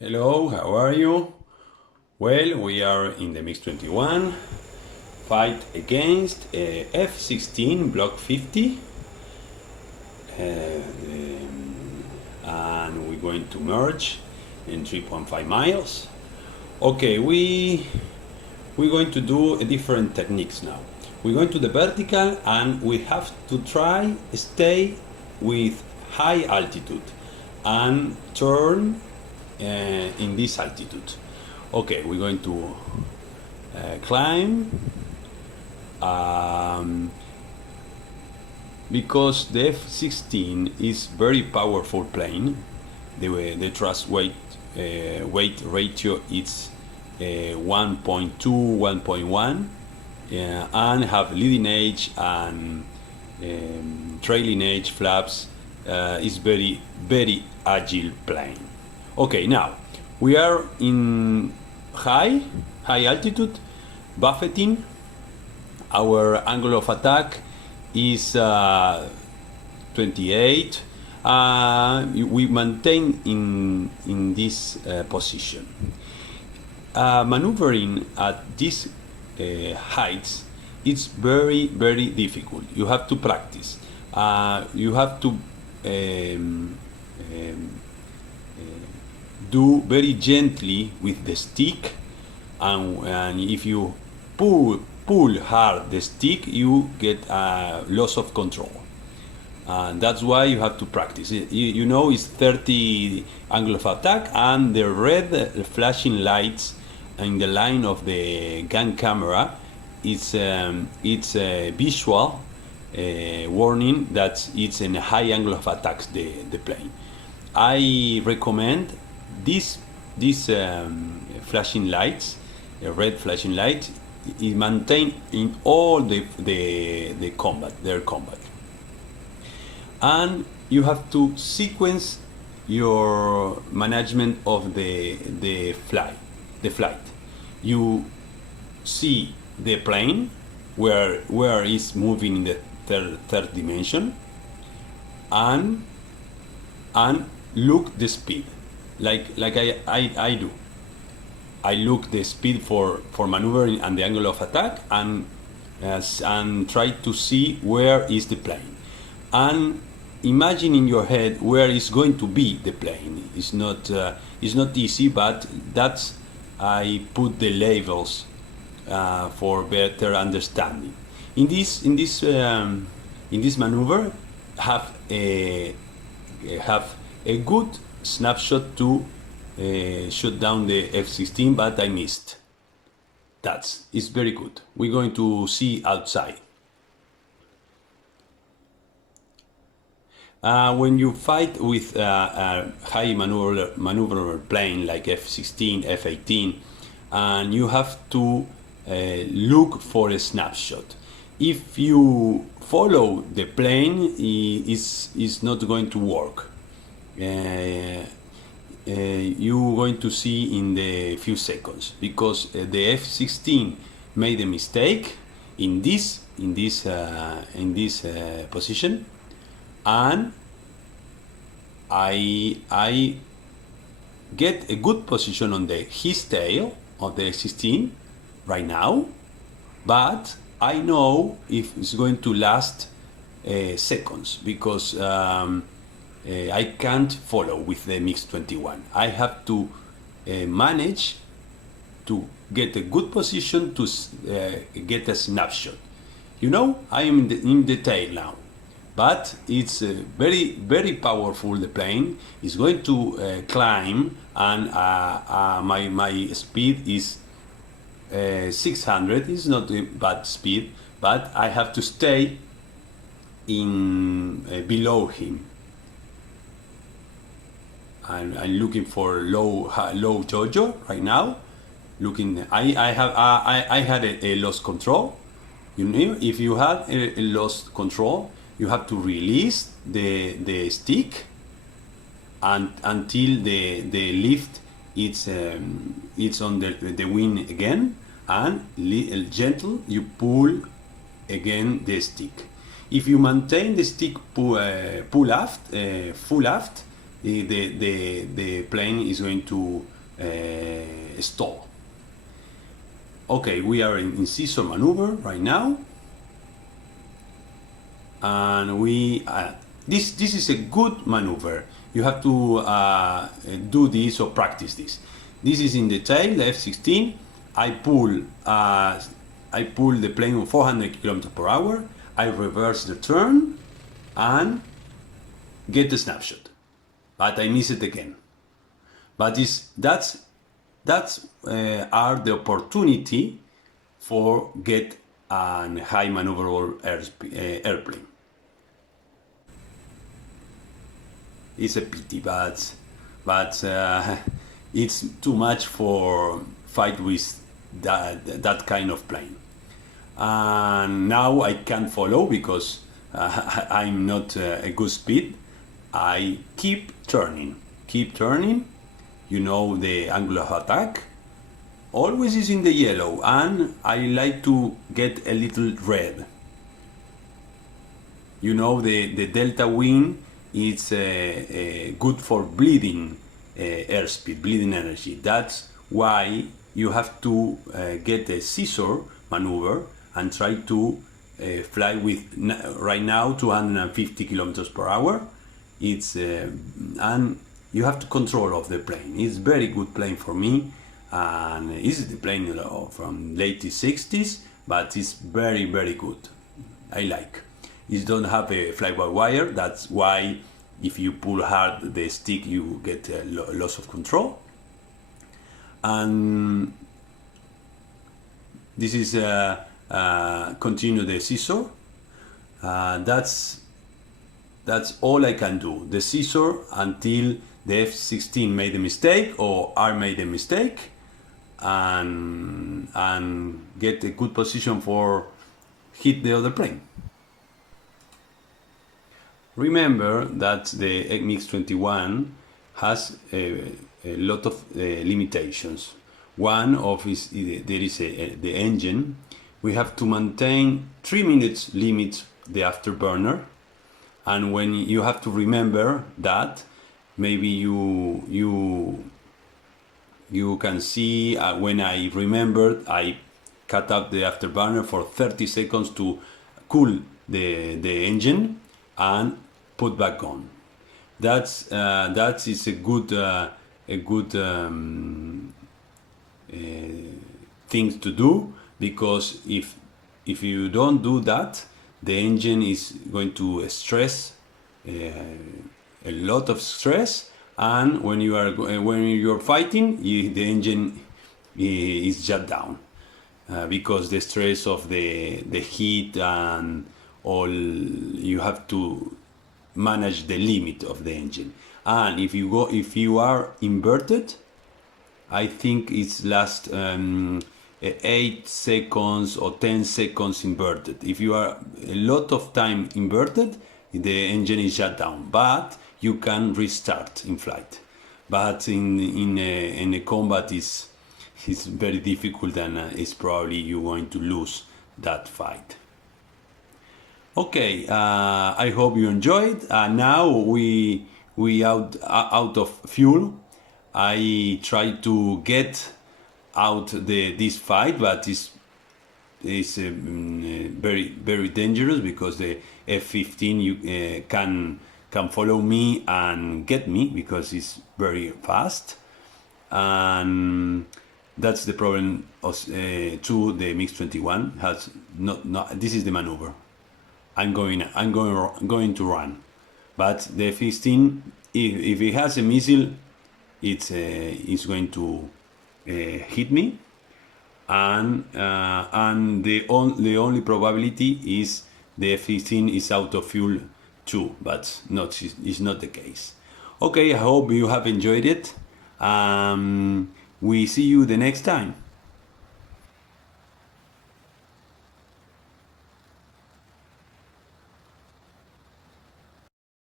Hello, how are you? Well, we are in the MIG-21 fight against F-16 Block 50 and we're going to merge in 3.5 miles. Okay, we're going to do different techniques now. We're going to the vertical and we have to try stay with high altitude and turn in this altitude. Okay, we're going to climb because the F-16 is very powerful plane. The thrust weight ratio is 1.2, 1.1 and have leading edge and trailing edge flaps. Is very agile plane. Okay, now we are in high altitude, buffeting. Our angle of attack is 28. We maintain in this position. Maneuvering at these heights, it's very difficult. You have to practice. You have to do very gently with the stick, and if you pull hard the stick, you get loss of control. That's why you have to practice. You know, it's 30 angle of attack, and the red flashing lights in the line of the gun camera, it's a visual warning that it's in a high angle of attacks the plane. I recommend these flashing lights, red flashing lights, is maintained in all the combat, their combat. And you have to sequence your management of the flight. You see the plane where it's moving in the third dimension, and look the speed, like I do. I look the speed for maneuvering and the angle of attack, and try to see where is the plane, and imagine in your head where is going to be the plane. It's not easy, but that's I put the labels for better understanding. In this maneuver, have a good snapshot to shoot down the F-16, but I missed. It's very good. We're going to see outside. When you fight with a high maneuver plane like F-16, F-18, and you have to look for a snapshot. If you follow the plane, it's not going to work. You're going to see in the few seconds, because the F-16 made a mistake in this position, and I get a good position on his tail of the F-16 right now, but I know if it's going to last seconds, because I can't follow with the MIG-21. I have to manage to get a good position to get a snapshot. You know, I am in the tail now, but it's very powerful. The plane is going to climb, and my speed is 600. It's not a bad speed, but I have to stay in below him. I'm looking for low Jojo right now. Looking, I had a lost control. You know, if you have a lost control, you have to release the stick, and until the lift it's on the wing again, and gentle you pull again the stick. If you maintain the stick full aft, the plane is going to stall. Okay, we are in scissor maneuver right now, and we this is a good maneuver. You have to do this or practice this. This is in the tail, the F-16. I pull the plane on 400 km/h. I reverse the turn and get the snapshot, but I miss it again. But that's are the opportunity for get a high maneuverable airplane. It's a pity, but it's too much for fight with that kind of plane. And now I can't follow because I'm not a good speed. I keep turning. You know, the angle of attack always is in the yellow, and I like to get a little red. You know, the delta wind is good for bleeding airspeed, bleeding energy. That's why you have to get a scissor maneuver and try to fly with right now 250 km/h. It's and you have to control of the plane. It's very good plane for me, and it's the plane from late 60s, but it's very good. I like. It don't have a fly-by-wire. That's why if you pull hard the stick, you get a loss of control. And this is continue the scissor. That's all I can do. The scissor until the F-16 made a mistake or I made a mistake, and get a good position for hit the other plane. Remember that the MiG-21 has a lot of limitations. One of is there is the engine. We have to maintain 3 minutes limit the afterburner, and when you have to remember that, maybe you can see when I remembered, I cut up the afterburner for 30 seconds to cool the engine and put back on. That is a good thing to do, because if you don't do that, the engine is going to stress, a lot of stress, and when you're fighting, the engine is shut down because the stress of the heat and all. You have to manage the limit of the engine. And if you are inverted, I think it's last 8 seconds or 10 seconds inverted. If you are a lot of time inverted, the engine is shut down, but you can restart in flight. But in a combat is very difficult, and it's probably you're going to lose that fight. Okay, I hope you enjoyed. Now we out of fuel. I try to get out this fight, but it's very dangerous, because the F-15 can follow me and get me, because it's very fast, and that's the problem. To the MiG-21 has not. This is the maneuver. I'm going to run, but the F-15, if it has a missile, it's going to hit me, and the only probability is the F-15 is out of fuel too, but it's not the case. Okay, I hope you have enjoyed it. We see you the next time.